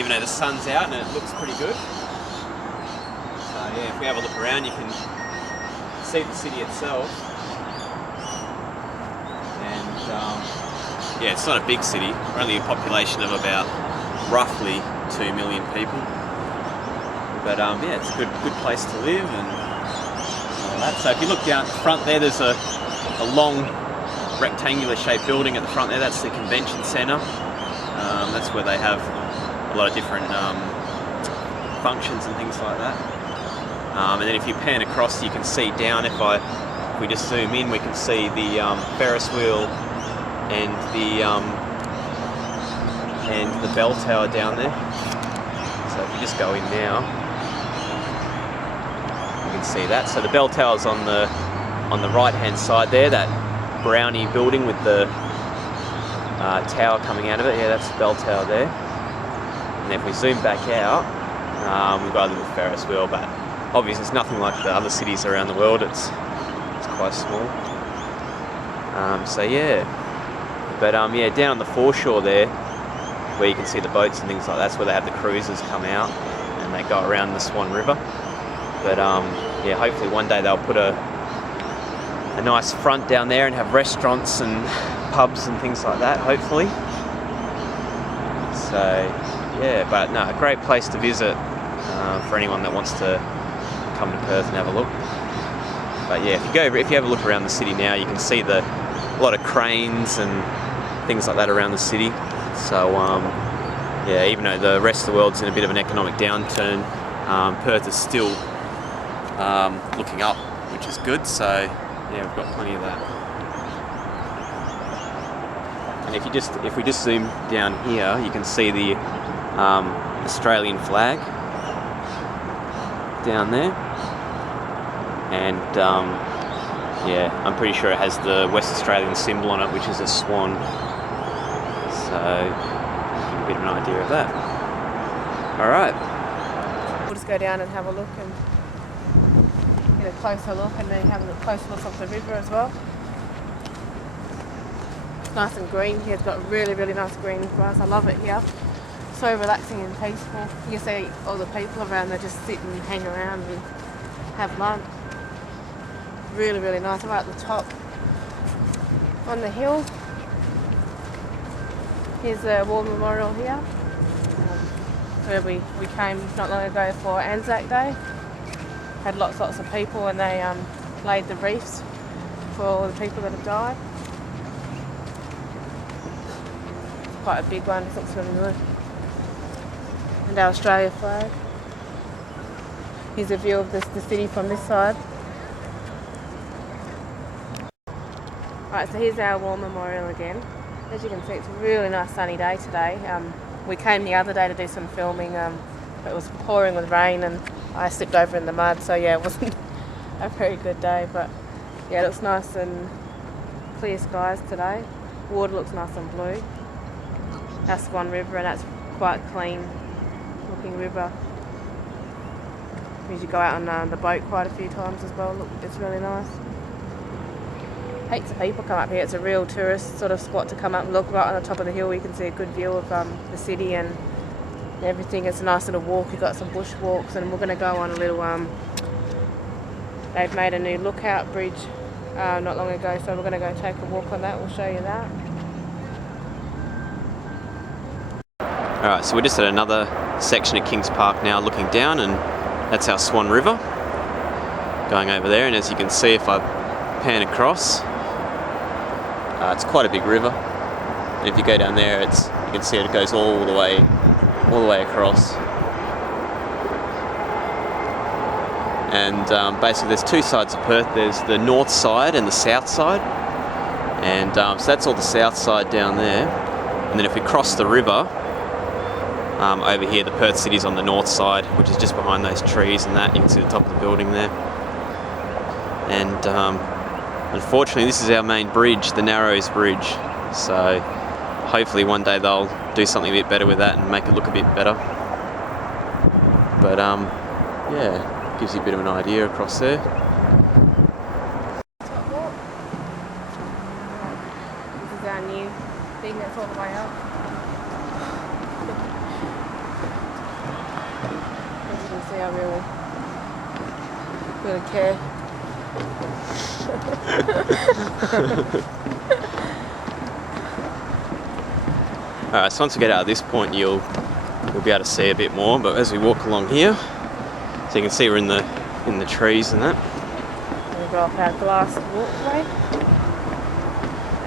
even though the sun's out and it looks pretty good. So yeah, if we have a look around, you can see the city itself. And yeah, it's not a big city. We're only a population of about roughly 2 million people. But yeah, it's a good place to live and all that. So if you look down at the front there, there's a long rectangular shaped building at the front there. That's the convention centre. That's where they have a lot of different functions and things like that. And then if you pan across, you can see down, if we just zoom in, we can see the Ferris wheel and the bell tower down there. So if you just go in now, you can see that. So the bell tower's on the right hand side there, that brownie building with the tower coming out of it. Yeah, that's the bell tower there. And if we zoom back out, we've got a little Ferris wheel, but obviously it's nothing like the other cities around the world. It's quite small. So yeah, but yeah, down on the foreshore there, where you can see the boats and things like that, that's where they have the cruisers come out and they go around the Swan River. But yeah, hopefully one day they'll put a nice front down there and have restaurants and pubs and things like that, hopefully. So yeah, but no, a great place to visit for anyone that wants to come to Perth and have a look. But yeah, if you have a look around the city now, you can see a lot of cranes and things like that around the city. So yeah, even though the rest of the world's in a bit of an economic downturn, Perth is still looking up, which is good. So yeah, we've got plenty of that. And if we just zoom down here, you can see the Australian flag down there. And yeah, I'm pretty sure it has the West Australian symbol on it, which is a swan. So, give a bit of an idea of that. Alright. We'll just go down and have a look and get a closer look, and then have a closer look of the river as well. It's nice and green here. It's got really, really nice green grass. I love it here. So relaxing and peaceful. You can see all the people around there just sit and hang around and have lunch. Really, really nice. Right at the top on the hill. Here's the War Memorial here, where we came not long ago for Anzac Day. Had lots of people, and they laid the wreaths for all the people that have died. It's quite a big one. It looks really good. And our Australia flag. Here's a view of the city from this side. Alright, so here's our War Memorial again. As you can see, it's a really nice sunny day today. We came the other day to do some filming, but it was pouring with rain and I slipped over in the mud, so yeah, it wasn't a very good day. But yeah, it looks nice and clear skies today. Water looks nice and blue. That's Swan River, and that's quite clean looking river. We usually go out on the boat quite a few times as well. Look, it's really nice. Heaps of people come up here. It's a real tourist sort of spot to come up and look. Right on the top of the hill, you can see a good view of the city and everything. It's a nice little walk. You've got some bush walks, and we're going to go on a little they've made a new lookout bridge not long ago, so we're going to go take a walk on that. We'll show you that. Alright, so we're just at another section of Kings Park now, looking down, and that's our Swan River going over there. And as you can see, if I pan across, it's quite a big river, and if you go down there, you can see it goes all the way across. And basically, there's two sides of Perth. There's the north side and the south side, and so that's all the south side down there. And then if we cross the river over here, the Perth city's on the north side, which is just behind those trees and that. You can see the top of the building there. And unfortunately, this is our main bridge, the Narrows Bridge. So hopefully one day they'll do something a bit better with that and make it look a bit better. But yeah, gives you a bit of an idea across there. This is our new thing that's all the way up. don't really care. Alright, so once we get out of this point, you'll be able to see a bit more. But as we walk along here, so you can see we're in the trees and that. We've got our glass walkway.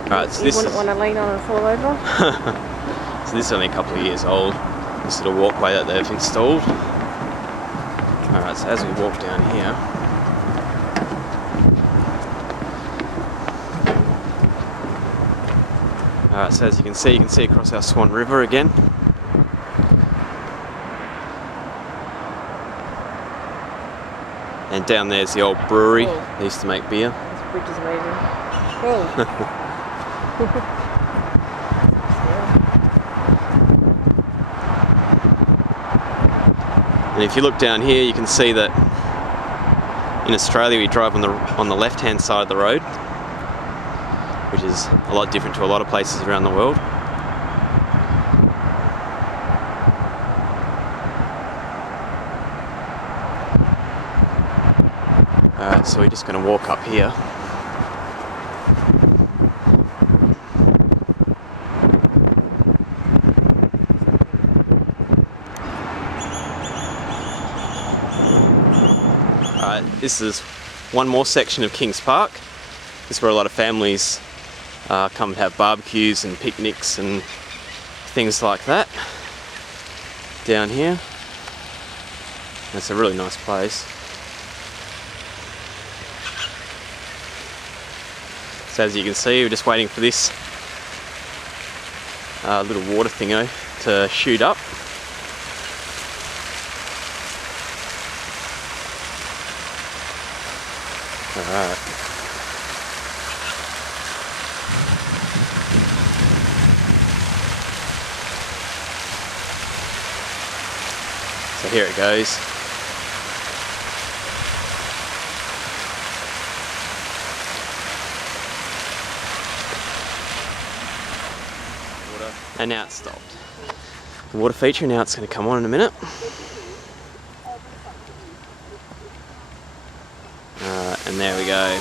Alright, so you this wouldn't want to lean on and fall over. So this is only a couple of years old. This little walkway that they've installed. Alright, so as we walk down here, alright, so as you can see across our Swan River again. And down there's the old brewery. Oh. They used to make beer. This bridge is amazing. Oh. And if you look down here, you can see that in Australia we drive on the left-hand side of the road, which is a lot different to a lot of places around the world. Alright, so we're just going to walk up here. Alright, this is one more section of Kings Park. This is where a lot of families come and have barbecues and picnics and things like that. Down here. It's a really nice place. So as you can see, we're just waiting for this little water thingo to shoot up. Alright. So here it goes. And now it's stopped. The water feature, now it's going to come on in a minute. And there we go.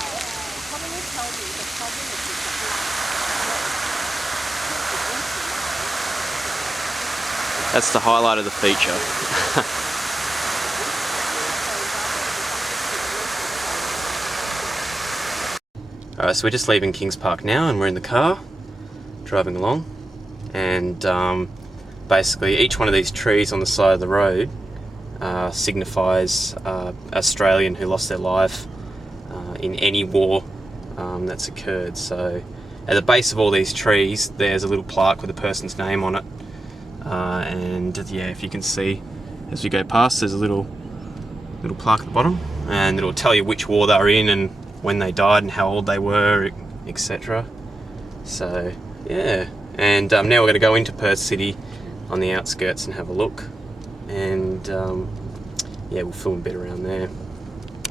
That's the highlight of the feature. Alright, so we're just leaving Kings Park now and we're in the car, driving along. And basically each one of these trees on the side of the road signifies Australian who lost their life in any war that's occurred. So at the base of all these trees there's a little plaque with a person's name on it, and yeah, if you can see as we go past, there's a little plaque at the bottom, and it'll tell you which war they were in and when they died and how old they were, etc. So yeah. And now we're going to go into Perth City on the outskirts and have a look, and yeah, we'll film a bit around there.